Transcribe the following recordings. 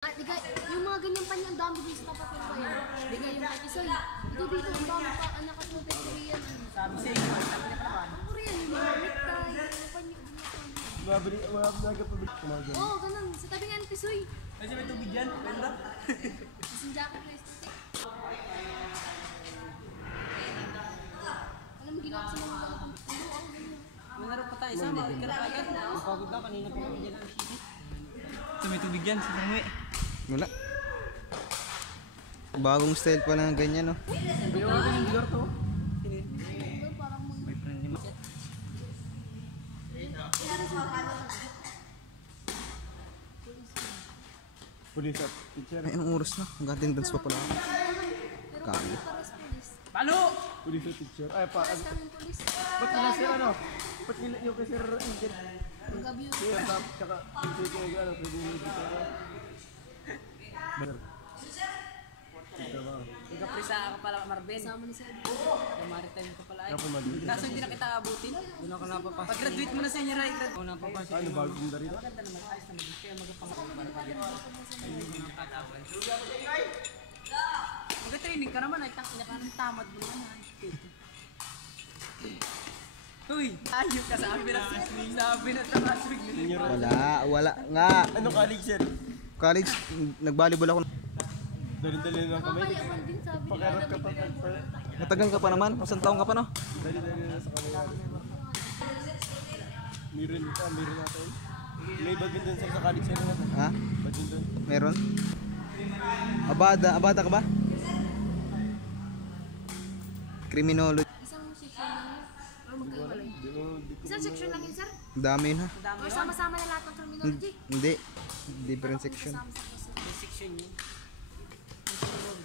Diga, yung mga ganyan pa niya, ang dami din sa tapat ng bayan. Diga yung Atisoy. Ito dito, ang dami pa, anak at mga Korean. Sabi sa inyo, sabi na naman. Ang Korean, yung mga necktie, ano pa niya, Mabili, nagapabili. Oo, ganun. Sa tabi nga ng Tisoy. Kasi may tubig yan, ganda. Isang jacket na stick. Alam mo, ginawa ko sa mga ganun. Manarap pa tayo, sama. Hindi ka na agad. Pagod na, kanina pa kami dyan ang shit. So may tubig dyan, sa tangi. Wala. Bagong style pa ng ganyan, no? Hindi ako yung lugar to. May friend ni Maset. Police at teacher. Ay, anong oras na? Hanggang attendance pa pala ako. Kami. Pares polis. Palo! Police at teacher. Ay, pa. Pares kami polis. Ba't nila sir ano? Ba't nila yung kay Sir Ingrid? Ang gabi yun. Sir, tsaka yung kay ano, pwede nila dito. Sir. Nagkaprisa ka pala, Marben. Kasama ni Sir. Maritime ka pala ay. Ako mag- Kaso hindi na kita abutin. Doon ako napapasok. Pag-graduate mo na sa inyo, Ray. Ako napapasok. Ano, bagong dari na? Maganda naman, ayos naman. Kaya magpapangako para pag mag-training ka naman, ay tangina ka ng tamad mo naman. Uy! Ayok ka, sabi na tamasig. Wala nga. Ano college sir? College, nag-volleyball ako. Dali-dali lang kami. Kakayaman din sabi niya. Pakarap ka pa. Matagal ka pa naman. Isang taong ka pa, no? Dali-dali lang sa kanila. Meron natin. May badminton sir sa college sir natin. Ha? Badminton. Meron? Abada ka ba? Criminology. Isang section lang yun. Or magkaiwalay. Di ko Isang section lang yun, sir. Dami yun, ha? Or sama-sama na lahat ng terminology. Hindi. Different section. Sama sa class. May section yun.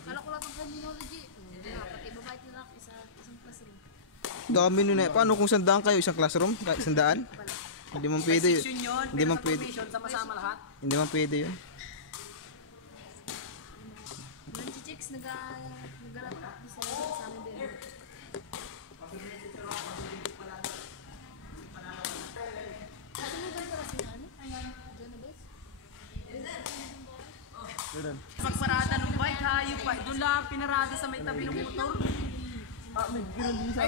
Kala ko lang ng terminology. Pati babae na lang isang classroom. Dami nun eh. Paano kung sandaan kayo? Isang classroom? Kahit sandaan? Hindi man May pwede yun. section yun, Hindi pero man sa pwede. formation, sama-sama lahat. Hindi man pwede yun. Mga chicks nag-alap ako sa amin din. Kasi mo ganito kasi na ano? John Abes? Meron. Pagparada ng bike, hayop pa. Doon lang pinarada sa may tabi ng motor. Ah, may gano'n din sa